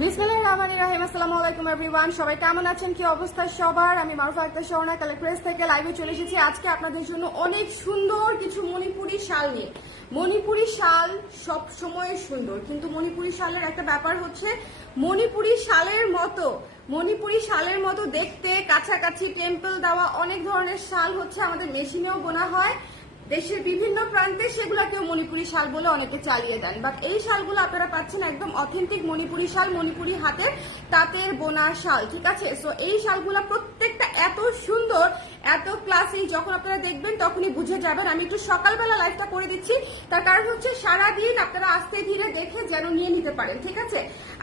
বিসমিল্লাহির রহমানির রহিম। আসসালামু আলাইকুম এভরিওয়ান, সবাই কেমন আছেন, কি অবস্থা সবার? আমি মারুফা আক্তার স্বর্ণা কালেক্টরেস থেকে লাইভে চলে এসেছি আজকে আপনাদের জন্য অনেক সুন্দর কিছু মণিপুরি শাল নিয়ে। মণিপুরি শাল সব সময় সুন্দর, কিন্তু মণিপুরি শালের একটা ব্যাপার হচ্ছে মণিপুরি শালের মতো দেখতে কাছাকাছি টেম্পল দেওয়া অনেক ধরনের শাল হচ্ছে আমাদের মেশিনেও বোনা হয়। দেশের বিভিন্ন প্রান্তে সেগুলোকেও মণিপুরি শাল বলে অনেকে চালিয়ে দেন, বাট এই শালগুলো আপনারা পাচ্ছেন একদম অথেন্টিক মণিপুরি শাল, মণিপুরি হাতের তাঁতের বোনা শাল, ঠিক আছে? সো এই শালগুলো প্রত্যেকটা এত সুন্দর, এত ক্লাসি, যখন আপনারা দেখবেন তখনই বুঝে যাবেন। আমি একটু সকালবেলা লাইভটা করে দিচ্ছি, তার কারণ হচ্ছে সারাদিন আপনারা আস্তে ধীরে দেখে যেন নিয়ে নিতে পারেন, ঠিক আছে?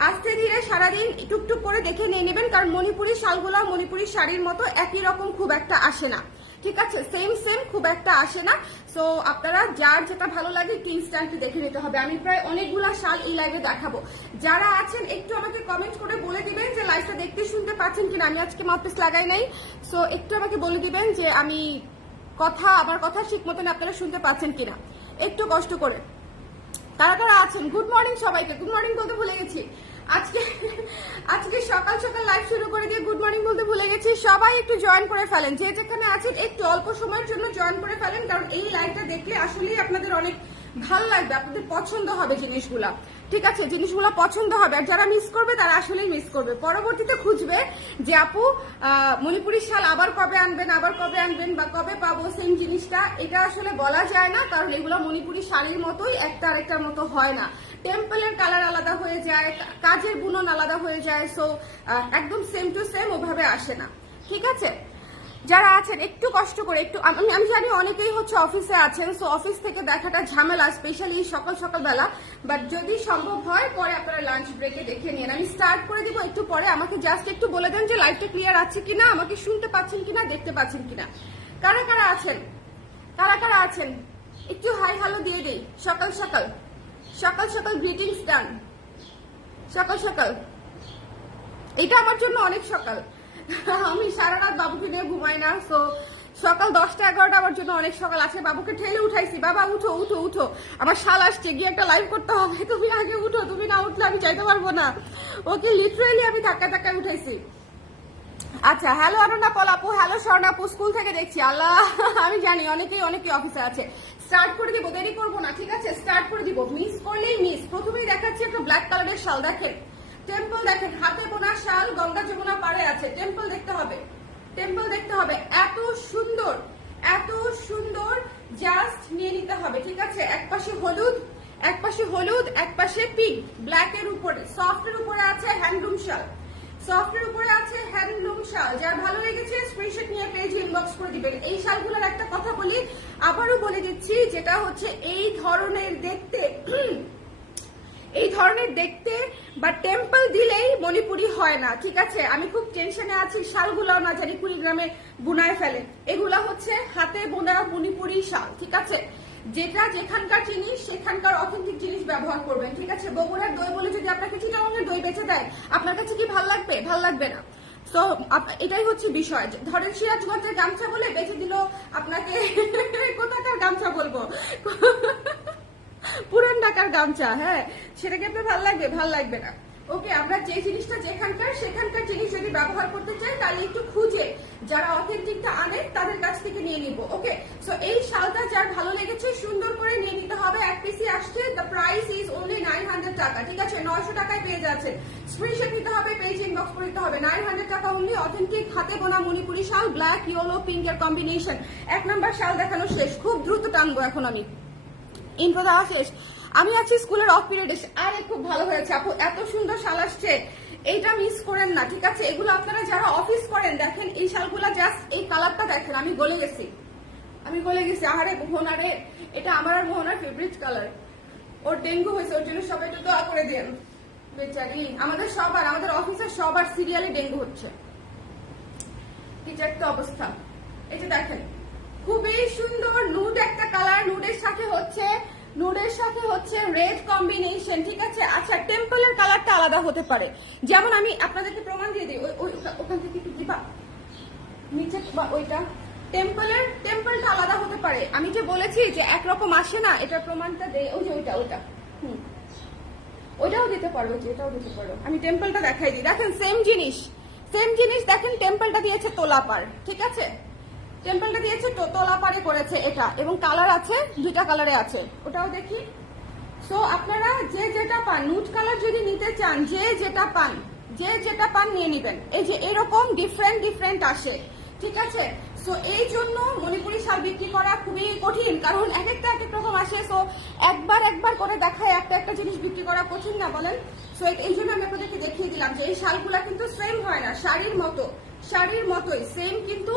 আস্তে ধীরে সারাদিন টুকটুক করে দেখে নিয়ে নেবেন, কারণ মণিপুরি শালগুলো মণিপুরি শাড়ির মতো একই রকম খুব একটা আসে না, ঠিক আছে? সেম খুব একটা আসে না। সো আপনারা যার যেটা ভালো লাগে একটু ইনস্ট্যান্টলি দেখে নিতে হবে। আমি প্রায় অনেকগুলা শাল এই লাইভে দেখাবো। যারা আছেন একটু আমাকে কমেন্ট করে বলে দিবেন যে লাইভটা দেখতে শুনতে পাচ্ছেন কিনা। আমি আজকে মাউথপিস লাগাই নাই, সো একটু আমাকে বলে দিবেন যে আমি আমার কথা ঠিক মতন আপনারা শুনতে পাচ্ছেন কিনা, একটু কষ্ট করে। কারা আছেন? গুড মর্নিং সবাইকে। গুড মর্নিং বলতে ভুলে গেছি, আজকে সকাল সকাল লাইভ শুরু করে দিয়ে গুড মর্নিং বলতে ভুলে গেছি। সবাই একটু জয়েন করে ফেলেন, যে যেখানে আছেন একটু অল্প সময়ের জন্য জয়েন করে ফেলেন, কারণ এই লাইভটা দেখলে আসলেই আপনাদের অনেক ভালো লাগবে, আপনাদের পছন্দ হবে জিনিসগুলা, ঠিক আছে? জিনিসগুলো পছন্দ হবে, আর যারা মিস করবে তারা আসলেই মিস করবে, পরবর্তীতে খুঁজবে যে আপু মণিপুরি শাল আবার কবে আনবেন বা কবে পাবো সেম জিনিসটা। এটা আসলে বলা যায় না, কারণ এগুলো মণিপুরি শাড়ির মতোই, একটা আরেকটার মতো হয় না। টেম্পলের কালার আলাদা হয়ে যায়, কাজের বুনন আলাদা হয়ে যায়, সো একদম সেম টু সেম ওভাবে আসে না, ঠিক আছে? যারা আছেন একটু কষ্ট করে, একটু আমি জানি অনেকেই হচ্ছে অফিসে আছেন, সো অফিস থেকে দেখাটা ঝামেলা, স্পেশালি সকালবেলা, বাট যদি সম্ভব হয় পরে আপনারা লাঞ্চ ব্রেকে দেখে নিন। আমি স্টার্ট করে দিব একটু পরে, আমাকে জাস্ট একটু বলে দেন যে লাইভটা ক্লিয়ার আছে কিনা, আমাকে শুনতে পাচ্ছেন কিনা, দেখতে পাচ্ছেন কিনা। কারা আছেন একটু হাই হ্যালো দিয়ে দেই। সকাল গ্রিটিংস ডান। সকাল এটা আমার জন্য অনেক সকাল। আমি সারা রাত বাবুকে নিয়ে ঘুমাই না, সো সকাল 10টা-11টা আমার জন্য অনেক সকাল আছে। বাবুকে ঠেলে উঠাইছি, বাবা উঠো, আমার শাল আসছে, গিয়ে একটা লাইভ করতে হবে, তুমি আগে উঠো, তুমি না উঠলে আমি চাইতে পারবো না। ওকে লিটারেলি আমি ধাক্কায় উঠাইছি। আচ্ছা, হ্যালো অনন্যা পল আপু, হ্যালো স্বর্ণা আপু, স্কুল থেকে দেখছি। আল্লাহ, আমি জানি অনেকেই অফিসে আছে। স্টার্ট করে দিব, দেরি করবো না, ঠিক আছে? স্টার্ট করে দিব, মিস করলেই মিস। প্রথমেই দেখাচ্ছি একটা ব্ল্যাক কালারের শাল, দেখেন টেম্পল, দেখেন হাতে বোনা শাল, গঙ্গা যমুনা পাড়ে আছে। টেম্পল দেখতে হবে, এত সুন্দর, জাস্ট নিয়ে নিতে হবে, ঠিক আছে? এক পাশে হলুদ, এক পাশে পিঙ্ক, ব্ল্যাকের উপরে, সফটের উপরে আছে হ্যান্ডলুম শাল। যার ভালো লেগেছে স্ক্রিনশট নিয়ে পেজে ইনবক্স করে দিবেন। এই শালগুলোর একটা কথা বলি, আবারও বলে দিচ্ছি, যেটা হচ্ছে এই ধরনের দেখতে বা টেম্পল দিলেই মণিপুরি হয় না, ঠিক আছে? আমি খুব টেনশনে আছি, শালগুলো না জানি কুড়িগ্রামে বুনায় ফেলে। এগুলা হচ্ছে হাতে বোনা মণিপুরি শাল, ঠিক আছে? যেটা যেখানকার জিনিস সেখানকার অথেন্টিক জিনিস ব্যবহার করবেন, ঠিক আছে? বগুড়ার দই বলে যদি আপনাকে চিটাগংয়ের দই বেচে দেয়, আপনার কাছে কি ভালো লাগবে? ভালো লাগবে না। তো এটাই হচ্ছে বিষয়। ধরেন সিরাজগঞ্জের গামছা বলে বেচে দিল আপনাকে, কোথাকার গামছা বলবো, পুরান ঢাকার গামছা, হ্যাঁ, সেটাকে আপনার ভালো লাগবে? ভালো লাগবে না। ওকে, আমরা যে জিনিসটা সেখানকার জিনিস যদি ব্যবহার করতে চাই, তাহলে একটু খুঁজে যারা অথেন্টিকটা আনে তাদের কাছ থেকে নিয়ে নিব। ওকে, সো এই শালটা যার ভালো লেগেছে সুন্দর করে নিয়ে নিতে হবে। এক পিসি আসছে, দ্য প্রাইস ইজ অনলি 900 টাকা, ঠিক আছে? 900 টাকায় পেয়ে যাচ্ছে। স্ক্রিনশট নিতে হবে, পেজ ইনবক্স করে দিতে হবে। 900 টাকা অনলি, অথেন্টিক হাতে বোনা মণিপুরি শাল, ব্ল্যাক ইয়েলো পিঙ্কের কম্বিনেশন। 1 নাম্বার শাল দেখানো শেষ, খুব দ্রুত টানবো এখন আমি। ইন্ট্রো দেওয়া শেষ। আমি আছি স্কুলের অফ পিরিয়ডে। আরে খুব ভালো হয়েছে আপু, এত সুন্দর শাল আসছে, এইটা মিস করেন না, ঠিক আছে? এগুলো আপনারা যারা অফিস করেন, দেখেন এই শালগুলা, জাস্ট এই কালারটা দেখেন। আমি গলে গেছি। আহারে মোহনারে, এটা আমার আর মোহনার ফেভারিট কালার। ওর ডেঙ্গু হয়েছে, ওর জন্য সবাই একটু দোয়া করে দেন বেচারি। আমাদের অফিসের সবার সিরিয়ালি ডেঙ্গু হচ্ছে, কি যে একটা অবস্থা। এই যে দেখেন, খুবই সুন্দর নুড একটা কালার, নুডের সাথে হচ্ছে রেড কম্বিনেশন, ঠিক আছে? আচ্ছা, টেম্পলের কালারটা আলাদা হতে পারে, যেমন আমি আপনাদেরকে প্রমাণ দিয়ে দিই। ওখান থেকে একটু দিবা নিচে, বা ওইটা টেম্পলটা আলাদা হতে পারে। আমি যে বলেছি যে একরকম আসে না, এটার প্রমাণটা দেই। ওই যে ওইটা ওটাও দিতে পারবো, এটাও দিতে পারবো। আমি টেম্পলটা দেখাই দিই। দেখেন সেম জিনিস দেখেন, টেম্পলটা দিয়েছে তোলাপার, ঠিক আছে, টেম্পলটা দিয়েছে তোলাপারে করেছে এটা, এবং কালার আছে, দুইটা কালারে আছে, ওটাও দেখি। সো আপনারা যে যেটা পান, নুড কালার যদি নিতে চান, যে যেটা পান নিয়ে নিবেন। এই যে এরকম ডিফারেন্ট আসে, ঠিক আছে। সো এই জন্য মণিপুরি শাল বিক্রি করা খুবই কঠিন, কারণ এক একটা এক এক রকম আসে। সো একবার করে দেখায় একটা জিনিস বিক্রি করা কঠিন না, বলেন? সো এই জন্য আমি আপনাদেরকে দেখিয়ে দিলাম যে এই শালগুলা কিন্তু সেম হয় না, শাড়ির মতোই সেম কিন্তু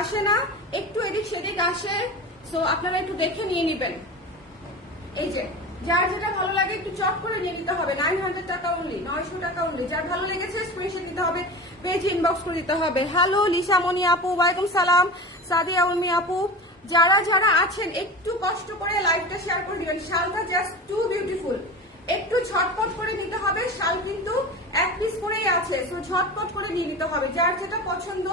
আসে না, একটু এদিক সেদিক আসে। সো আপনারা একটু দেখে নিয়ে নিবেন। এই যে যার যেটা ভালো লাগে একটু চট করে নিয়ে নিতে হবে। 900 টাকা অনলি, 900 টাকা অনলি। যার ভালো লেগেছে স্ক্রিনশট নিতে হবে, পেজ ইনবক্স করে দিতে হবে। হ্যালো লিসামণি আপু, ওয়ালাইকুম সালাম। সাদিয়া উর্মি আপু, যারা আছেন একটু কষ্ট করে লাইভটা শেয়ার করে দিবেন। শালটা জাস্ট টু বিউটিফুল, একটু ঝটপট করে নিতে হবে। শাল কিন্তু এক পিস করেই আছে, সো ঝটপট করে নিয়ে নিতে হবে। যার যেটা পছন্দ,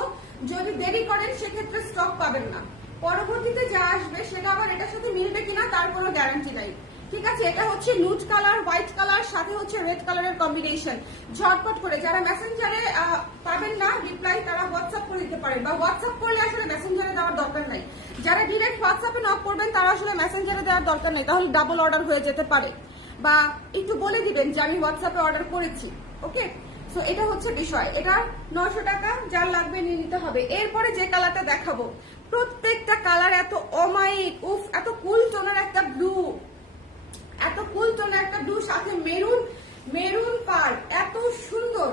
যদি দেরি করেন সেক্ষেত্রে স্টক পাবেন না। পরবর্তীতে যা আসবে সেটা আবার এটার সাথে মিলবে কিনা তার কোনো গ্যারান্টি নাই, ঠিক আছে। এটা হচ্ছে নুড কালার, হোয়াইট কালার, সাথে হচ্ছে রেড কালারের কম্বিনেশন। ঝটপট করে যারা মেসেঞ্জারে পাবেন না রিপ্লাই, তারা হোয়াটসঅ্যাপ করে দিতে পারেন, বা হোয়াটসঅ্যাপ করলে আসলে মেসেঞ্জারে দেওয়ার দরকার নাই। যারা ডিরেক্ট হোয়াটসঅ্যাপে নক করবেন তারা আসলে মেসেঞ্জারে দেওয়ার দরকার নেই, তাহলে ডাবল অর্ডার হয়ে যেতে পারে। বা একটু বলে দিবেন যে আমি হোয়াটসঅ্যাপে অর্ডার করেছি, ওকে। সো এটা হচ্ছে বিষয়। এটা 900 টাকা, যার লাগবে নিয়ে নিতে হবে। এরপরে যে কালারটা দেখাবো, প্রত্যেকটা কালার এত অমায়িক, উফ, এত কুল টোনের একটা ব্লু, এত কুল টোনের একটা ব্লু, সাথে মেরুন পার, এত সুন্দর,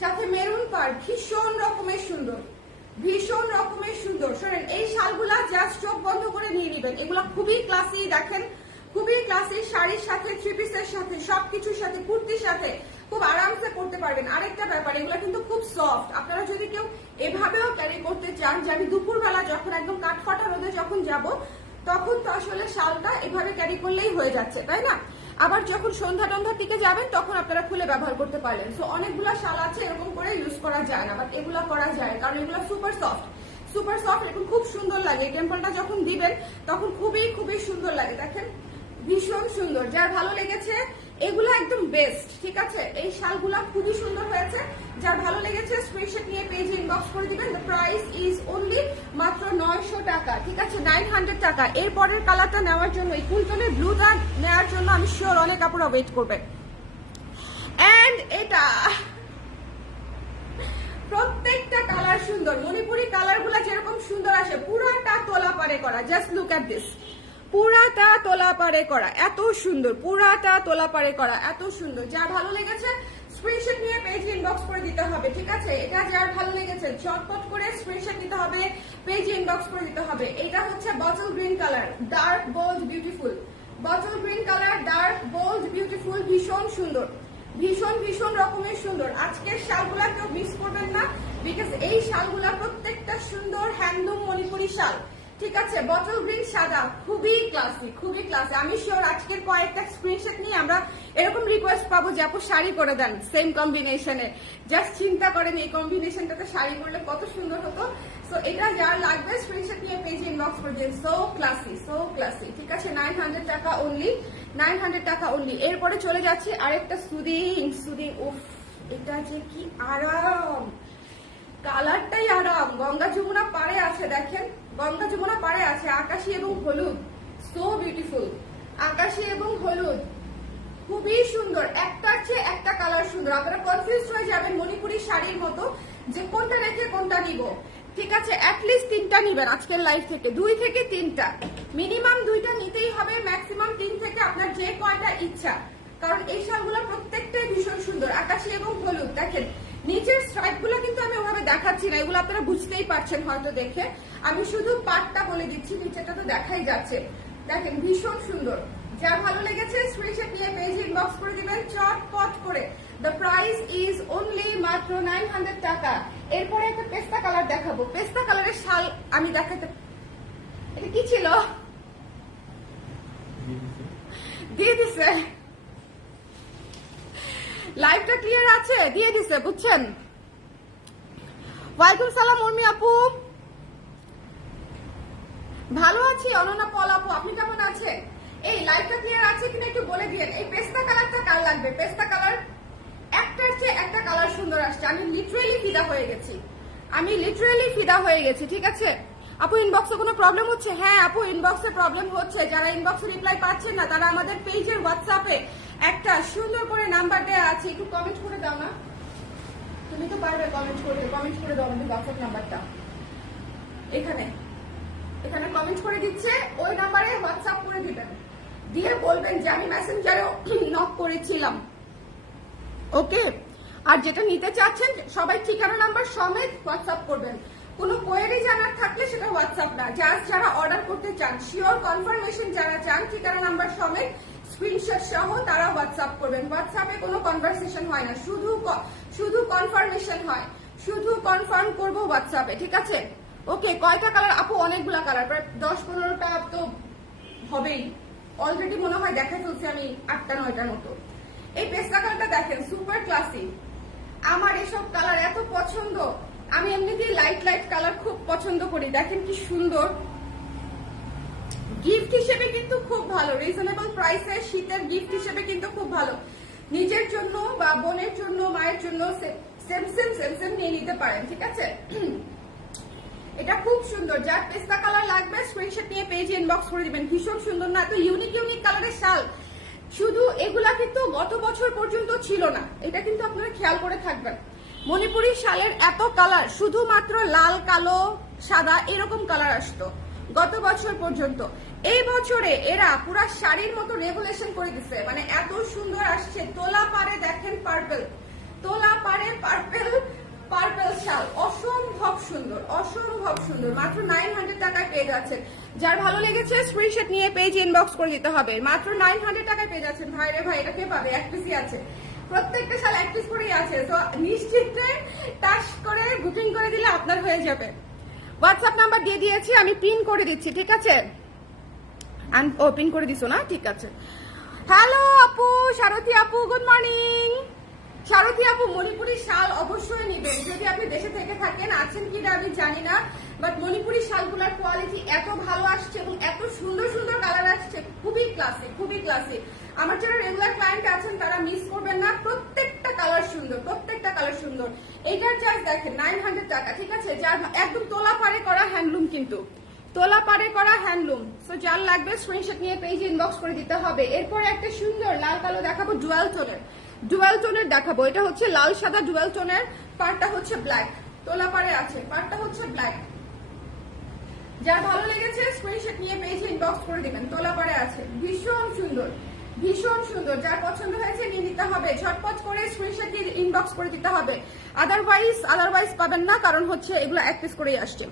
সাথে মেরুন পার, ভীষণ রকমের সুন্দর। শোনেন, এই শালগুলা জাস্ট চোখ বন্ধ করে নিয়ে নিবেন। এগুলা খুবই ক্লাসি, দেখেন খুবই ক্লাসি, শাড়ির সাথে, থ্রি পিসের সাথে, সবকিছুর সাথে, কুর্তির সাথে খুব আরামসে পড়তে পারবেন। আরেকটা ব্যাপার, এগুলো কিন্তু খুব সফট। আপনারা যদি কেউ এভাবেও ক্যারি করতে চান, যে আমি দুপুরবেলা যখন একদম কাঠফাটা রোদে যখন যাব, তখন তো আসলে শালটা এভাবে ক্যারি করলেই হয়ে যাচ্ছে, তাই না? আবার যখন সন্ধ্যার দিকে যাবেন তখন আপনারা খুলে ব্যবহার করতে পারেন। সো অনেকগুলা শাল আছে এরকম করে ইউজ করা যায় না, বাট এগুলা করা যায়, কারণ এগুলো সুপার সফট, এরকম খুব সুন্দর লাগে। টেম্পলটা যখন দিবেন তখন খুবই সুন্দর লাগে, দেখেন ভীষণ সুন্দর। যার ভালো লেগেছে এগুলো একদম বেস্ট, ঠিক আছে। এই শালগুলা খুবই সুন্দর হয়েছে। যার ভালো লেগেছে স্ক্রিনশট নিয়ে পেজে ইনবক্স করে দিবেন। দ্য প্রাইস ইজ অনলি মাত্র 900 টাকা, ঠিক আছে, 900 টাকা। এরপরের কালারটা নেওয়ার জন্য, এই কুলটনের ব্লুটা নেওয়ার জন্য আমি শিওর অনেক আপুরা ওয়েট করবেন। এন্ড এটা প্রত্যেকটা কালার সুন্দর, মণিপুরি কালারগুলো যেরকম সুন্দর আসে, পুরাটা তোলা পারে করা। জাস্ট লুক এট দিস, পুরাটা তোলা পারে করা, এত সুন্দর, পুরাটা তোলা পারে করা, এত সুন্দর। যার ভালো লেগেছে স্ক্রিনশট নিয়ে পেজ ইনবক্স করে দিতে হবে, ঠিক আছে। এটা যার ভালো লেগেছে চটপট করে স্ক্রিনশট নিতে হবে, পেজ ইনবক্স করে দিতে হবে। এটা হচ্ছে bottle green colour, dark bold beautiful, bottle green colour, dark bold beautiful, ভীষণ সুন্দর, ভীষণ রকমের সুন্দর। আজকের শালগুলা কেউ মিস করবেন না, বিকজ এই শালগুলা প্রত্যেকটা সুন্দর হ্যান্ডলুম মণিপুরি শাল, ঠিক আছে। বটল গ্রিন সাদা, খুবই ক্লাসি। আমি শিওর আজকের কয়েকটা স্ক্রিনশট নিয়ে আমরা এরকম রিকোয়েস্ট পাবো যে আপু শাড়ি করে দেন সেম কম্বিনেশনে। জাস্ট চিন্তা করেন এই কম্বিনেশনটাতে শাড়ি করলে কত সুন্দর হতো। সো এটা যার লাগবে স্ক্রিনশট নিয়ে পেজে ইনবক্স করে দিন। সো ক্লাসি, ঠিক আছে। 900 টাকা অনলি, 900 টাকা অনলি। এরপরে চলে যাচ্ছি আরেকটা সুদিং, উফ, এটা যে কি আরাম, কালারটাই আরাম। গঙ্গা যমুনা পাড়ে আছে, দেখেন গঙ্গা যমুনা পাড়ে আছে, আকাশি এবং হলুদ, সো বিউটিফুল, আকাশি এবং হলুদ, খুবই সুন্দর। একটার চেয়ে একটা কালার সুন্দর। আপনারা কনফিউজ হয়ে যাবেন মণিপুরি শাড়ির মতো যে কোনটা রেখে কোনটা নিব, ঠিক আছে। অ্যাটলিস্ট 3টা নিবেন আজকের লাইভ থেকে, 2 থেকে 3টা, মিনিমাম 2টা নিতেই হবে, ম্যাক্সিমাম 3 থেকে আপনার যে কয়টা ইচ্ছা, কারণ এই শালগুলো প্রত্যেকটাই ভীষণ সুন্দর। আকাশি এবং হলুদ, দেখেন নিচের স্ট্রাইপ গুলো কিন্তু আমি ওভাবে দেখাচ্ছি না, এগুলো আপনারা বুঝতেই পারছেন হয়তো দেখে, আমি শুধু পাটটা বলে দিচ্ছি, নিচেটা তো দেখাই যাচ্ছে। দেখেন ভীষণ সুন্দর। যার ভালো লেগেছে স্ক্রিনশট নিয়ে পেজ ইনবক্স করে দিবেন চটপট করে। দ্য প্রাইস ইজ অনলি মাত্র 900 টাকা। এরপরে একটা পেস্তা কালার দেখাবো, পেস্তা কালারের শাল আমি দেখাতে, এটা কি ছিল দিয়ে দিছে, লাইভটা ক্লিয়ার আছে, দিয়ে দিছে, বুঝছেন। ওয়ালাইকুম সালাম উর্মি আপু, ভালো আছি। অনন্যা পল আপু, আপনি কেমন আছেন? এই লাইভটা ক্লিয়ার আছে কিনা একটু বলে দিয়েন। এই পেস্তা কালারটা কার লাগবে? লাগবে। পেস্তা কালার একটার চেয়ে একটা কালার সুন্দর আসছে। আমি লিটারেলি ফিদা হয়ে গেছি, ঠিক আছে। আপু ইনবক্সে কোনো প্রবলেম হচ্ছে? হ্যাঁ আপু ইনবক্সে প্রবলেম হচ্ছে। যারা ইনবক্সে রিপ্লাই পাচ্ছেন না তারা আমাদের পেজের হোয়াটসঅ্যাপে একটা সুন্দর করে নাম্বার দেওয়া আছে, একটু কমেন্ট করে দাও না। তুমি তো পারবে কমেন্ট করে দাও আমাদের হোয়াটসঅ্যাপ নাম্বারটা। এখানে কমেন্ট করে দিচ্ছে, ওই নাম্বারে হোয়াটসঅ্যাপ করে দিবেন, দিয়ে বলবেন যে আমি মেসেঞ্জারে নক করেছিলাম। ওকে, আর যেটা নিতে চাচ্ছেন সবাই ঠিকানা নাম্বার সমেত হোয়াটসঅ্যাপ করবেন। কোনো কোয়েরি জানার থাকলে সেটা হোয়াটসঅ্যাপ না, জাস্ট যারা অর্ডার করতে চান, শিওর কনফার্মেশন যারা চান, ঠিকানা নাম্বার সমেত স্ক্রিনশট সহ তারা হোয়াটসঅ্যাপ করবেন। হোয়াটসঅ্যাপে কোনো কনভারসেশন হয় না, শুধু কনফার্মেশন হয়, শুধু কনফার্ম করবো হোয়াটসঅ্যাপে, ঠিক আছে। ওকে, কয়টা কালার আপু? অনেকগুলা কালার, প্রায় 10-15টা তো হবেই। অলরেডি মনে হয় দেখা চলছে আমি 8-9টার মতো। এই পেস্তা কালারটা দেখেন, সুপার ক্লাসি। আমার এসব কালার এত পছন্দ, আমি এমনিতেই লাইট কালার খুব পছন্দ করি। দেখেন কি সুন্দর, গিফট হিসেবে কিন্তু খুব ভালো, রিজনেবল প্রাইসে শীতের গিফট হিসেবে কিন্তু খুব ভালো। নিজের জন্য বা বোনের জন্য, মায়ের জন্য সেম নিয়ে নিতে পারেন, ঠিক আছে। এটা খুব সুন্দর, যার পেস্তা কালার লাগবে স্ক্রিনশট নিয়ে পেজে ইনবক্স করে দিবেন। ভীষণ সুন্দর না? তো ইউনিক কালারের শাল, শুধু এগুলা কিন্তু গত বছর পর্যন্ত ছিল না, এটা কিন্তু আপনারা খেয়াল করে থাকবেন। মণিপুরি শালের এত কালার, শুধুমাত্র লাল, কালো, সাদা এরকম কালার আসতো গত বছর পর্যন্ত। এই বছরে এরা পুরা শাড়ির মতো রেগুলেশন করে দিচ্ছে, মানে এত সুন্দর আসছে। তোলা পারে দেখেন পার্পল, পার্পল শাল, অসম্ভব সুন্দর, মাত্র 900 টাকায় পেয়ে যাচ্ছেন। যার ভালো লেগেছে স্ক্রিনশট নিয়ে পেজ ইনবক্স করে দিতে হবে। মাত্র 900 টাকায় পেয়ে যাচ্ছেন। ভাই রে ভাই, এটা কে পাবে? এক পিসই আছে, প্রত্যেকটা শাল এক পিস করেই আছে। তো নিশ্চিন্তে টাচ করে বুকিং করে দিলে আপনার হয়ে যাবে। হোয়াটসঅ্যাপ নাম্বার দিয়ে দিয়েছি, আমি পিন করে দিচ্ছি, ঠিক আছে। ও পিন করে দিছো না? ঠিক আছে। হ্যালো আপু, সারথী আপু, গুড মর্নিং। সারথী আপু, মণিপুরি শাল অবশ্যই নেবেন যদি আপনি দেশে থেকে থাকেন। আছেন কিনা আমি জানি না, বাট মণিপুরি শালগুলোর কোয়ালিটি এত ভালো আসছে এবং এত সুন্দর কালার আসছে, খুবই ক্লাসি। আমার যারা রেগুলার ক্লায়েন্ট আছেন তারা মিস করবেন না, প্রত্যেকটা কালার সুন্দর। এইটার চার্জ দেখেন 900 টাকা, ঠিক আছে। যার একদম তোলা পারে করা হ্যান্ডলুম, কিন্তু তোলা পারে করা হ্যান্ডলুম। সো যার লাগবে স্ক্রিনশট নিয়ে পেজে ইনবক্স করে দিতে হবে। এরপর একটা সুন্দর লাল কালো দেখাবো, ডুয়াল টোনের দেখাবো। এটা হচ্ছে লাল সাদা ডুয়াল টোনের, পার্টটা হচ্ছে ব্ল্যাক, তোলা পারে আছে, পার্টটা হচ্ছে ব্ল্যাক। যার ভালো লেগেছে স্ক্রিনশট নিয়ে পেজে ইনবক্স করে দিবেন। তোলা পারে আছে, ভীষণ সুন্দর। যার পছন্দ হয়েছে নিয়ে নিতে হবে, ঝটপট করে স্ক্রিনশট দিয়ে ইনবক্স করে দিতে হবে। আদারওয়াইজ পাবেন না, কারণ হচ্ছে এগুলো এক পিস করেই আসছে।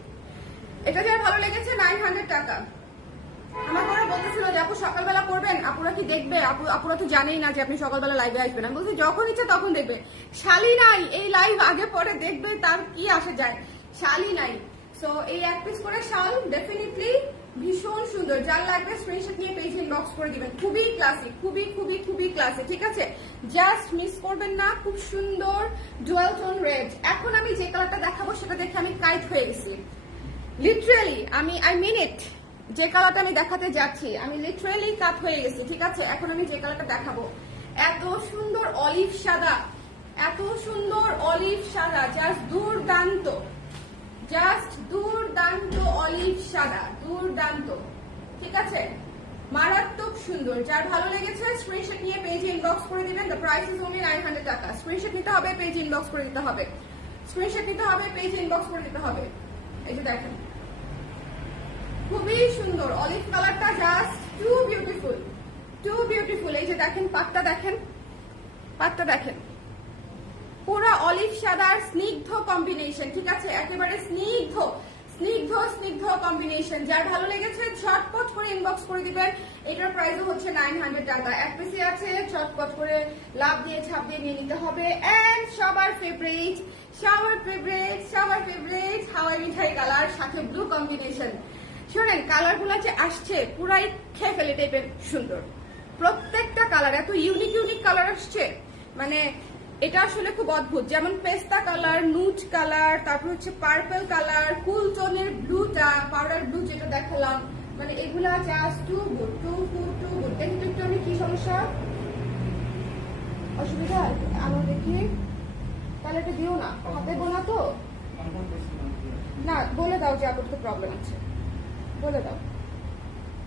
এটা যার ভালো লেগেছে 900 টাকা। আমার পরে বলতেছিল যে আপু সকালবেলা করবেন, আপুরা কি দেখবে? আপুরা তো জানেই না যে আপনি সকালবেলা লাইভে আসবেন। আমি বলছি যখন ইচ্ছে তখন দেখবে, শালি নাই এই লাইভ আগে পরে দেখবে, তার কি আসে যায়, শালি নাই। সো এই এক পিস করে শাল ডেফিনেটলি ভীষণ সুন্দর। যার লাগবে স্ক্রিনশট নিয়ে পেজ ইনবক্স করে দিবেন। খুবই ক্লাসি, খুবই ক্লাসি, ঠিক আছে। জাস্ট মিস করবেন না, খুব সুন্দর ডুয়াল টোন রেড। এখন আমি যে কালারটা দেখাবো সেটা দেখে আমি কাইট হয়ে গেছি, লিটারেলি। আই মিন ইট, যে কালারটা আমি দেখাতে যাচ্ছি আমি লিটারেলি কাট হয়ে গেছি, ঠিক আছে। এখন আমি যে কালারটা দেখাবো, এত সুন্দর অলিভ সাদা, জাস্ট দুর্দান্ত অলিভ সাদা, দুর্দান্ত, ঠিক আছে। মারাত্মক সুন্দর। যার ভালো লেগেছে স্ক্রিনশট নিয়ে পেজে ইনবক্স করে দিবেন। দ্য প্রাইস ইজ ওনলি 900 টাকা। স্ক্রিনশট নিতে হবে, পেজে ইনবক্স করে দিতে হবে, এই যে দেখেন, খুবই সুন্দর অলিভ কালারটা, জাস্ট টু বিউটিফুল। এই যে দেখেন পাটটা দেখেন, পুরো অলিভ সাদার স্নিগ্ধ কম্বিনেশন, ঠিক আছে। একেবারে স্নিগ্ধ কম্বিনেশন। যার ভালো লেগেছে ঝটপট করে ইনবক্স করে দিবেন। এটার প্রাইসও হচ্ছে 900 টাকা। এক পিসি আছে, ঝটপট করে লাভ দিয়ে ছাপ দিয়ে নিয়ে নিতে হবে। এন্ড সবার ফেভারিট হাওয়াই মিঠাই কালার, সাথে ব্লু কম্বিনেশন। শোনেন, কালার গুলো যে আসছে পুরাই খেয়ে ফেলে টাইপের সুন্দর। প্রত্যেকটা কালার এত ইউনিক কালার আসছে, মানে এটা আসলে খুব অদ্ভুত। যেমন পেস্তা কালার, নুট কালার, তারপর হচ্ছে পার্পল কালার, কুল টোনের ব্লুটা, পাউডার ব্লু যেটা দেখালাম, মানে এগুলা জাস্ট টু গুড। দেখি তো একটু আমি কি সমস্যা, অসুবিধা আমার দেখি, তাহলে এটা দিও না, হাতে বোনা তো না। বলে দাও যে আপুর তো প্রবলেম আছে, বলে দাও,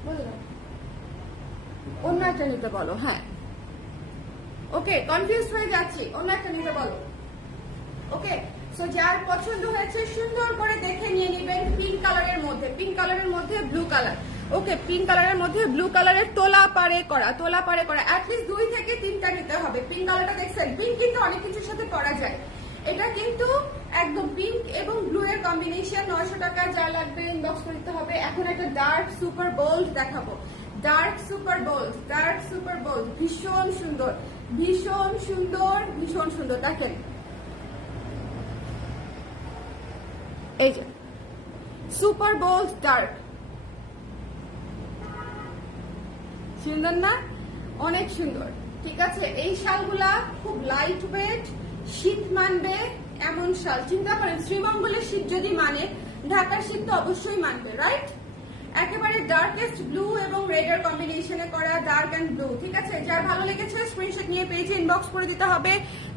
বলে দাও। অন্য একটা নিতে বলো। হ্যাঁ ওকে, কনফিউজ হয়ে যাচ্ছি, অন্য একটা নিতে বলো। ওকে, সো যার পছন্দ হয়েছে সুন্দর করে দেখে নিয়ে নেবেন। পিঙ্ক কালারের মধ্যে, পিঙ্ক কালারের মধ্যে ব্লু কালার। ওকে, পিঙ্ক কালারের মধ্যে ব্লু কালারের তোলা পাড়ে করা, তোলা পাড়ে করা। অ্যাটলিস্ট 2 থেকে 3টা নিতে হবে। পিঙ্ক কালারটা দেখছেন, পিঙ্ক কিন্তু অনেক কিছুর সাথে পরা যায়। এটা কিন্তু একদম পিঙ্ক এবং ব্লু এর কম্বিনেশন। 900 টাকা, যা লাগবে ইনবক্স করতে হবে। এখন একটা ডার্ক সুপার বোল্ড দেখাবো। Dark super bold, dark super bold, ভীষণ সুন্দর, ভীষণ সুন্দর, ভীষণ সুন্দর। দেখেন এই যে সুপার বোল্ড ডার্ক, সুন্দর না? অনেক সুন্দর। ঠিক আছে, এই শালগুলা খুব লাইট ওয়েট, শীত মানবে এমন শাল। চিন্তা করেন, শ্রীমঙ্গলের শীত যদি মানে, ঢাকার শীত তো অবশ্যই মানবে, রাইট? একেবারে ডার্কেস্ট ব্লু এবং রেড এর কম্বিনেশনে করা, ডার্ক এন্ড ব্লু। ঠিক আছে, যার ভালো লেগেছে স্ক্রিনশট নিয়ে পেজে ইনবক্স করে দিতে হবে।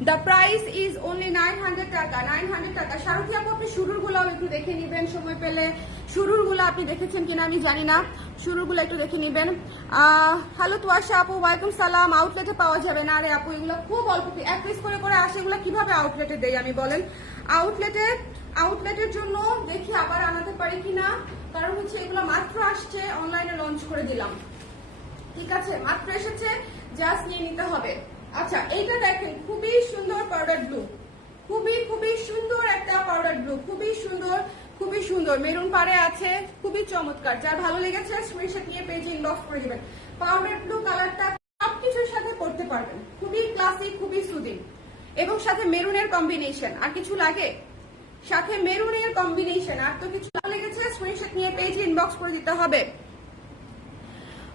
দ্য প্রাইস ইজ অনলি 900 টাকা, 900 টাকা। শারুখী আপু, আপনি শুরুর গুলো একটু দেখে নিবেন সময় পেলে। শুরুর গুলো আপনি দেখেছেন কিনা আমি জানি না, শুরুর গুলো একটু দেখে নিবেন। হ্যালো তুয়াশা আপু, ওয়ালাইকুম সালাম। আউটলেটে পাওয়া যাবে না রে আপু, এগুলো খুব অল্প, 1 পিস করে আসে। এগুলো কিভাবে আউটলেটে দেই আমি বলেন? আউটলেটের জন্য দেখি আবার আনাতে পারি কিনা, কারণ হচ্ছে এগুলো মাত্র আসছে, অনলাইনে লঞ্চ করে দিলাম। ঠিক আছে, মাত্র এসেছে, জাস্ট নিয়ে নিতে হবে। আচ্ছা, এইটা দেখেন, খুবই সুন্দর পাউডার ব্লু, খুবই খুবই সুন্দর একটা পাউডার ব্লু, খুবই সুন্দর, খুবই সুন্দর। মেরুন পাড়ে আছে, খুবই চমৎকার। যার ভালো লেগেছে স্ক্রিনশট নিয়ে পেজে ইনবক্স করে দিবেন। পাউডার ব্লু কালারটা সবকিছুর সাথে পড়তে পারবেন, খুবই ক্লাসিক, খুবই সুদিং, এবং সাথে মেরুনের কম্বিনেশন। আর কিছু লাগে? সাথে মেরুনের কম্বিনেশন, আর তো কিছু ভালো লেগেছে স্ক্রিনশট নিয়ে পেজে ইনবক্স করে দিতে হবে।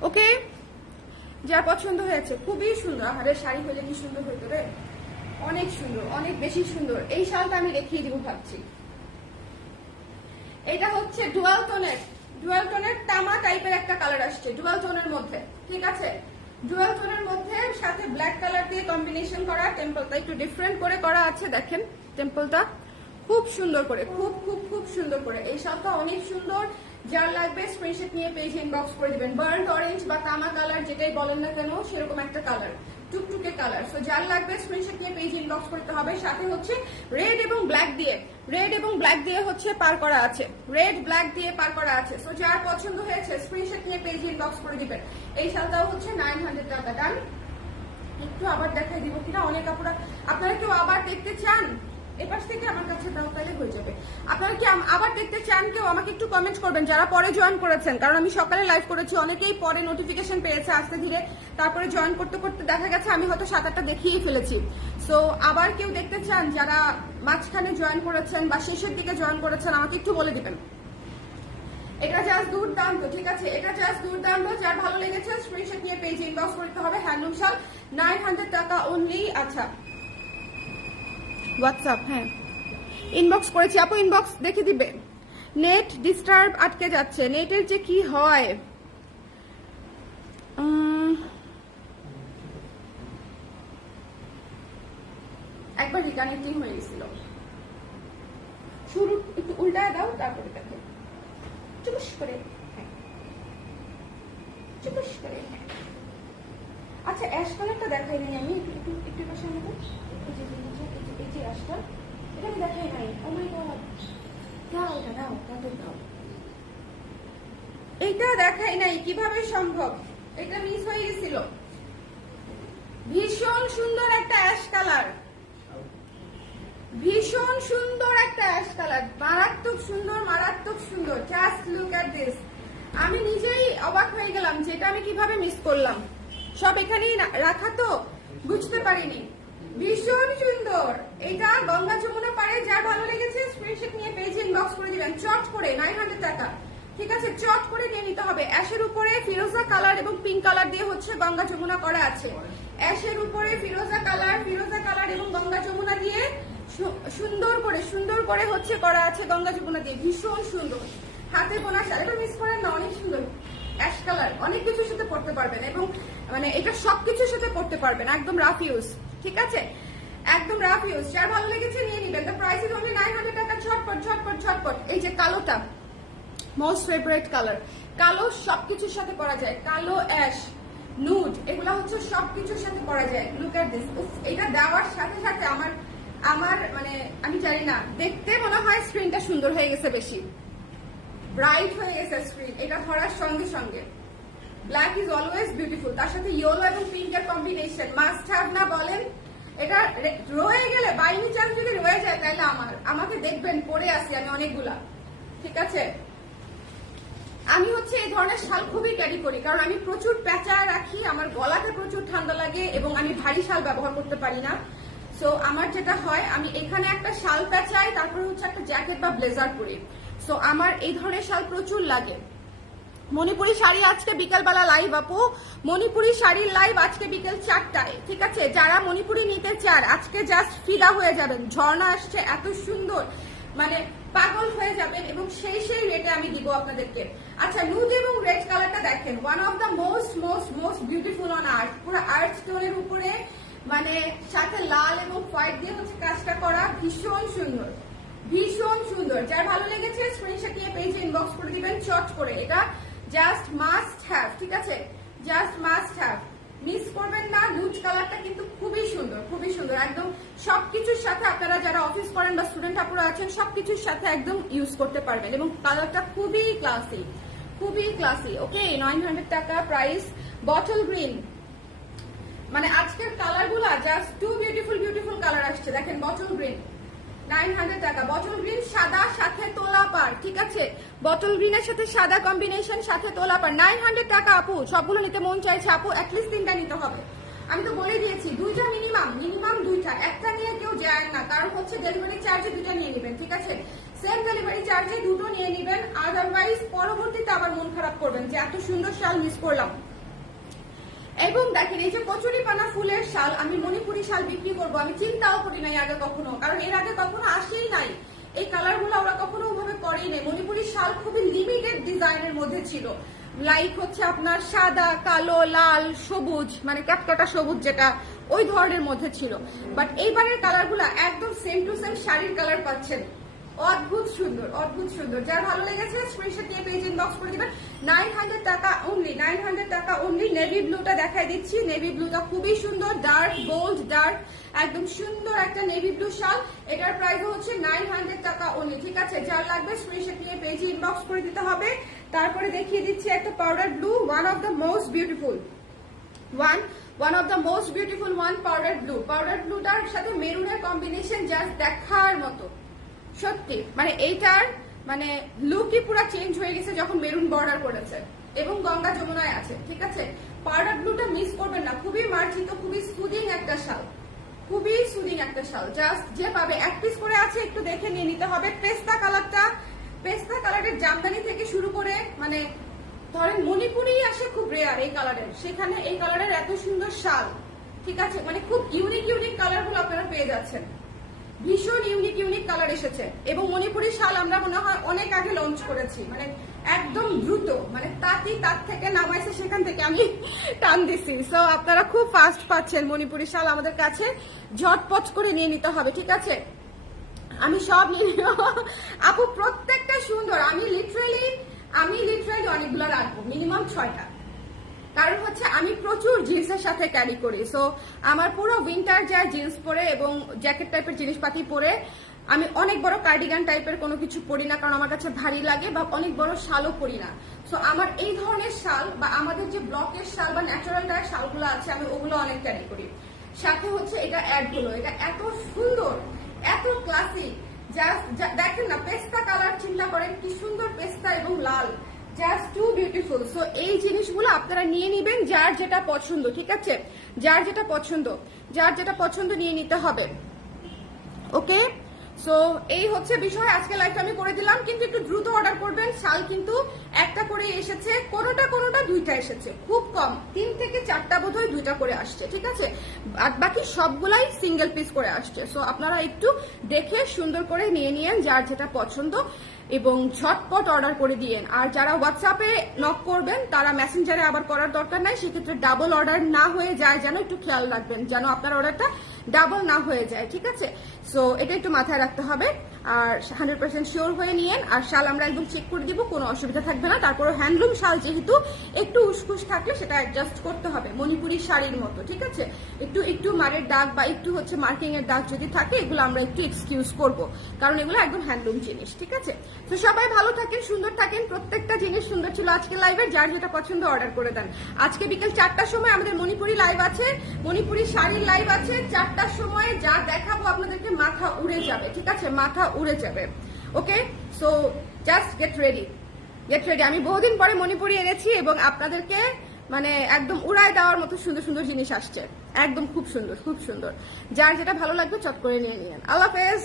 ওকে, যার পছন্দ হয়েছে, খুবই সুন্দর। আরে শাড়ি হলে কি সুন্দর হইতে রে, অনেক সুন্দর, অনেক বেশি সুন্দর। এই শালটা আমি দেখিয়ে দিব ভাবছি। এটা হচ্ছে ডুয়াল টোনের তামা টাইপের একটা কালার আসছে, ডুয়াল টোনের মধ্যে। ঠিক আছে, ডুয়াল টোনের মধ্যে সাথে ব্ল্যাক কালার দিয়ে কম্বিনেশন করা। টেম্পলটা একটু ডিফারেন্ট করে করা আছে, দেখেন টেম্পলটা খুব সুন্দর করে, খুব খুব খুব সুন্দর করে। এই শালটা অনেক সুন্দর। যার লাগবে স্ক্রিনশট নিয়ে পেজে ইনবক্স করে দিবেন। বার্ন্ট অরেঞ্জ বা তামা কালার যেটাই বলেন না কেন, সেরকম একটা কালার, টুকটুকে কালার। সো যার লাগবে স্ক্রিনশট নিয়ে পেজে ইনবক্স করতে হবে। সাথে হচ্ছে রেড এবং ব্ল্যাক দিয়ে হচ্ছে পার করা আছে, রেড ব্ল্যাক দিয়ে পার করা আছে। সো যার পছন্দ হয়েছে স্ক্রিনশট নিয়ে পেজে ইনবক্স করে দিবেন। এই শালটাও হচ্ছে 900 টাকা। ডান? একটু আবার দেখাই দিব কিনা, অনেক আপনারা কেউ আবার দেখতে চান? এপাশ থেকে আমার কাছে দাও, তাহলে হয়ে যাবে। আপনারা কি আবার দেখতে চান কেউ? আমাকে একটু কমেন্ট করবেন যারা পরে জয়েন করেছেন, কারণ আমি সকালে লাইভ করেছি, অনেকেই পরে নোটিফিকেশন পেয়েছে আস্তে ধীরে, তারপরে জয়েন করতে করতে দেখা গেছে আমি হয়তো 7-8টা দেখিয়েই ফেলেছি। সো আবার কেউ দেখতে চান যারা মাঝখানে জয়েন করেছেন বা শেষের দিকে জয়েন করেছেন, আমাকে একটু বলে দিবেন। এটা জাস্ট দুর্দান্ত। ঠিক আছে, এটা জাস্ট দুর্দান্ত। যার ভালো লেগেছে স্ক্রিনশট নিয়ে পেজে ইনবক্স করতে হবে। হ্যান্ডলুম শাল 900 টাকা অনলি। আচ্ছা, হোয়াটসঅ্যাপ, হ্যাঁ ইনবক্স করেছি আপু, ইনবক্স দেখে দিবে। নেট ডিস্টার্ব আটকে যাচ্ছে, নেটের যে কি হয়। একবার রিকানেক্টিং হয়ে গেছিল। শুরু একটু উল্টায় দাও, তারপরে দেখে চুপস করে, চুপস করে। আচ্ছা, অ্যাশ কালারটা দেখাই নাই আমি, একটু একটু পাশে আমাদের এই যে অ্যাশটা, এটা আমি দেখাই নাই। ও মাই গড, দাও এটা, দাও তাদের দাও। এইটা দেখাই নাই, কিভাবে সম্ভব? এটা মিস হয়ে গেছিল। ভীষণ সুন্দর একটা অ্যাশ কালার, ভীষণ সুন্দর একটা অ্যাশ কালার, মারাত্মক সুন্দর, মারাত্মক সুন্দর। Just look at this. আমি নিজেই অবাক হয়ে গেলাম যে এটা আমি কিভাবে মিস করলাম। সব এখানেই রাখা তো বুঝতে পারিনি। ভীষণ সুন্দর। এটা গঙ্গা যমুনা পাড়ে। যার ভালো লেগেছে স্ক্রিনশট নিয়ে পেজে ইনবক্স করে দিবেন। চট করে 900 টাকা। ঠিক আছে, চট করে নিয়ে নিতে হবে। অ্যাশের উপরে ফিরোজা কালার এবং পিঙ্ক কালার দিয়ে হচ্ছে গঙ্গা যমুনা করা আছে। অ্যাশের উপরে ফিরোজা কালার এবং গঙ্গা যমুনা দিয়ে সুন্দর করে হচ্ছে করা আছে, গঙ্গা যমুনা দিয়ে। ভীষণ সুন্দর হাতে বোনা শাল। এটা মিস করেন না, অনেক সুন্দর অ্যাশ কালার। অনেক কিছুর সাথে পড়তে পারবেন এবং মানে এটা সবকিছুর সাথে পড়তে পারবেন, একদম রাফ ইউজ। ঠিক আছে, একদম রাফ ইউজ। যার ভালো লেগেছে নিয়ে নিবেন। দ্য প্রাইস ইজ অনলি 900 টাকা। ঝটপট ঝটপট ঝটপট। এই যে কালোটা মোস্ট ফেভারিট কালার, কালো সবকিছুর সাথে পরা যায়, কালো অ্যাশ নুড এগুলো হচ্ছে সবকিছুর সাথে পরা যায়। লুক এট দিস, এটা দেওয়ার সাথে সাথে আমার মানে আমি জানি না, দেখতে মনে হয় স্ক্রিনটা সুন্দর হয়ে গেছে, বেশি ব্রাইট হয়ে গেছে স্ক্রিন এটা ধরার সঙ্গে সঙ্গে। ব্ল্যাক ইজ অলওয়েজ বিউটিফুল, তার সাথে ইয়েলো এবং পিঙ্কের কম্বিনেশন মাস্ট হ্যাভ না বলেন। এটা রয়ে গেলে বাইনি চান্স যদি রয়ে যায় তাহলে আমাকে দেখবেন পরে আসি আমি অনেকগুলা। ঠিক আছে, আমি হচ্ছে এই ধরনের শাল খুবই ক্যারি করি, কারণ আমি প্রচুর প্যাঁচা রাখি, আমার গলাতে প্রচুর ঠান্ডা লাগে এবং আমি ভারী শাল ব্যবহার করতে পারি না। সো আমার যেটা হয়, আমি এখানে একটা শাল প্যাঁচাই, তারপরে হচ্ছে একটা জ্যাকেট বা ব্লেজার পরি। সো আমার এই ধরনের শাল প্রচুর লাগে। মণিপুরি শাড়ি আজকে বিকেলবেলা লাইভ আপু, মণিপুরি শাড়ির লাইভ আজকে বিকেল 4টায়। ঠিক আছে, যারা মণিপুরি নিতে চান আজকে জাস্ট ফিদা হয়ে যাবেন। ঝর্ণা আসছে এত সুন্দর, মানে পাগল হয়ে যাবেন এবং সেই রেটে আমি দিব আপনাদেরকে। আচ্ছা, নুড এবং রেড কালারটা দেখেন, one of the most most most beautiful on earth. পুরো আর্থ স্টোনের উপরে মানে সাথে লাল এবং হোয়াইট দিয়ে হচ্ছে কাজটা করা, ভীষণ সুন্দর ভীষণ সুন্দর। যার ভালো লেগেছে স্ক্রিনশট নিয়ে পেজে ইনবক্স করে দিবেন চট করে। এটা জাস্ট মাস্ট হ্যাভ, ঠিক আছে, জাস্ট মাস্ট হ্যাভ, মিস করবেন না। নুড কালারটা কিন্তু খুবই সুন্দর, খুবই সুন্দর, একদম সবকিছুর সাথে আপনারা যারা অফিস করেন বা স্টুডেন্ট আপুরা আছেন সবকিছুর সাথে একদম ইউজ করতে পারবেন এবং কালারটা খুবই ক্লাসি, খুবই ক্লাসি। ওকে, 900 টাকা প্রাইস। বটল গ্রিন, মানে আজকের কালার গুলা just too beautiful beautiful colour আসছে। দেখেন বটল গ্রিন 900 টাকা। বটল গ্রিন সাদা সাথে তোলা পার, ঠিক আছে, বটল গ্রিনের সাথে সাদা কম্বিনেশন সাথে তোলা পার 900 টাকা। আপু সবগুলো নিতে মন চাইছে আপু, অ্যাটলিস্ট 3টা নিতে হবে। আমি তো বলে দিয়েছি 2টা মিনিমাম 2টা, একটা নিয়ে কেউ যায় না, কারণ হচ্ছে ডেলিভারি চার্জে 2টা নিয়ে নেবেন। ঠিক আছে, সেম ডেলিভারি চার্জে 2টো নিয়ে নেবেন, আদারওয়াইজ পরবর্তীতে আবার মন খারাপ করবেন যে এত সুন্দর শাল মিস করলাম। এবং দেখেন এই যে কচুরিপানা ফুলের শাল, আমি মণিপুরি শাল বিক্রি করবো, আমি চিন্তাও করি নাই আগে কখনো, কারণ এর আগে কখনো আসেই নাই এই কালার গুলো, ওরা কখনো ওভাবে করেই নেই। মণিপুরি শাল খুবই লিমিটেড ডিজাইনের মধ্যে ছিল, লাইক হচ্ছে আপনার সাদা, কালো, লাল, সবুজ, মানে ক্যাপকাটা সবুজ যেটা, ওই ধরনের মধ্যে ছিল। বাট এইবারের কালার গুলা একদম সেম টু সেম শাড়ির কালার পাচ্ছেন, অদ্ভুত সুন্দর, অদ্ভুত সুন্দর। যার ভালো লেগেছে স্ক্রিনশট নিয়ে পেজ ইনবক্স করে দিবেন। 900 টাকা অনলি, 900 টাকা অনলি। নেভি ব্লুটা দেখাই দিচ্ছি, নেভি ব্লুটা খুবই সুন্দর, ডার্ক বোল্ড ডার্ক, একদম সুন্দর একটা নেভি ব্লু শাল। এটার প্রাইস হচ্ছে 900 টাকা অনলি। ঠিক আছে, যার লাগবে স্ক্রিনশট নিয়ে পেজে ইনবক্স করে দিতে হবে। তারপরে দেখিয়ে দিচ্ছি একটা powder blue, one of the most beautiful one of the most beautiful powder blue. Powder ব্লুটার সাথে মেরুনের কম্বিনেশন জাস্ট দেখার মতো, সত্যি, মানে এইটার মানে লুকই পুরো চেঞ্জ হয়ে গেছে যখন মেরুন বর্ডার করেছে এবং গঙ্গা যমুনায় আছে। ঠিক আছে, পাউডার ব্লুটা মিস করবেন না, খুবই মার্জিত, খুবই সুদিং একটা শাল, খুবই সুদিং একটা শাল। জাস্ট যে পাবে, এক পিস করে আছে, একটু দেখে নিয়ে নিতে হবে। পেস্তা কালারটা, পেস্তা কালারের জামদানি থেকে শুরু করে মানে ধরেন মণিপুরি আসে খুব রেয়ার এই কালারের, সেখানে এই কালারের এত সুন্দর শাল। ঠিক আছে, মানে খুব ইউনিক ইউনিক কালার গুলো আপনারা পেয়ে যাচ্ছেন, ভীষণ ইউনিক ইউনিক কালার এসেছে। এবং মণিপুরি শাল আমরা মনে হয় অনেক আগে লঞ্চ করেছি, মানে একদম দ্রুত, মানে তার থেকে নামাইছে, সেখান থেকে আমি টান দিছি। সো আপনারা খুব ফাস্ট পাচ্ছেন মণিপুরি শাল আমাদের কাছে, ঝটপট করে নিয়ে নিতে হবে। ঠিক আছে, আমি সব নিয়ে আপু, প্রত্যেকটা সুন্দর। আমি লিটারালি অনেকগুলো রাখবো, মিনিমাম 6টা, কারণ হচ্ছে আমি প্রচুর জিন্সের সাথে ক্যারি করি। সো আমার পুরো উইন্টার যায় জিন্স পরে এবং জ্যাকেট টাইপের জিনিসপাতি পরে, আমি অনেক বড় কার্ডিগান টাইপের কোনো কিছু পরি না, কারণ আমার কাছে ভারী লাগে, বা অনেক বড় শালও পরি না। সো আমার এই ধরনের শাল বা আমাদের যে ব্লকের শাল বা ন্যাচারাল টায়ার শালগুলো আছে, আমি ওগুলো অনেক ক্যারি করি। সাথে হচ্ছে এটা অ্যাড গুলো, এটা এত সুন্দর, এত ক্লাসিক, জাস্ট দেখেন না, পেস্তা কালার, চিন্তা করেন কি সুন্দর পেস্তা এবং লাল, জাস্ট টু বিউটিফুল। সো এই জিনিসগুলো আপনারা নিয়ে নিবেন, যার যেটা পছন্দ। ঠিক আছে, যার যেটা পছন্দ নিয়ে নিতে হবে। ওকে, সো এই হচ্ছে বিষয়। আজকে লাইভটা আমি করে দিলাম, কিন্তু একটু দ্রুত অর্ডার করবেন। শাল কিন্তু একটা করে এসেছে, কোনোটা 2টা এসেছে, খুব কম 3 থেকে 4টা বোধহয় 2টা করে আসছে। ঠিক আছে, আর বাকি সবগুলাই সিঙ্গেল পিস করে আসছে। সো আপনারা একটু দেখে সুন্দর করে নিয়ে নিয়েন যার যেটা পছন্দ। এবং ঝটপট অর্ডার করে দিয়েন। আর যারা হোয়াটসঅ্যাপে নক করবেন তারা মেসেঞ্জারে আবার করার দরকার নাই, সেক্ষেত্রে ডাবল অর্ডার না হয়ে যায় যেন একটু খেয়াল রাখবেন, যেন আপনার অর্ডারটা ডাবল না হয়ে যায়, ঠিক আছে? সো এটা একটু মাথায় রাখতে হবে। আর 100% শিওর হয়ে নিয়েন। আর শাল আমরা একদম চেক করে দিব, কোনো অসুবিধা থাকবে না। তারপরে হ্যান্ডলুম শাল যেহেতু একটু উসকুস থাকলে সেটা অ্যাডজাস্ট করতে হবে, মণিপুরি শাড়ির মতো, ঠিক আছে? একটু একটু মারের দাগ বা একটু হচ্ছে মার্কিং এর দাগ যদি থাকে এগুলো আমরা একটু এক্সকিউজ করব, কারণ এগুলো একদম হ্যান্ডলুম জিনিস, ঠিক আছে? তো সবাই ভালো থাকেন, সুন্দর থাকেন। প্রত্যেকটা জিনিস সুন্দর ছিল আজকে লাইভে, যার যেটা পছন্দ অর্ডার করে দেন। আজকে বিকেল 4টার সময় আমাদের মণিপুরি লাইভ আছে, মণিপুরি শাড়ির লাইভ আছে। 4টার সময় যা দেখাবো আপনাদেরকে মাথা উড়ে যাবে, ঠিক আছে? মাথা উড়ে যাবে। Okay, so just get ready, get ready. আমি বহুদিন পরে মণিপুরি এনেছি এবং আপনাদেরকে মানে একদম উড়ায় দেওয়ার মতো সুন্দর সুন্দর জিনিস আসছে, একদম খুব সুন্দর, খুব সুন্দর। যার যেটা ভালো লাগবে চট করে নিয়ে নিন। আল্লাহ হাফেজ।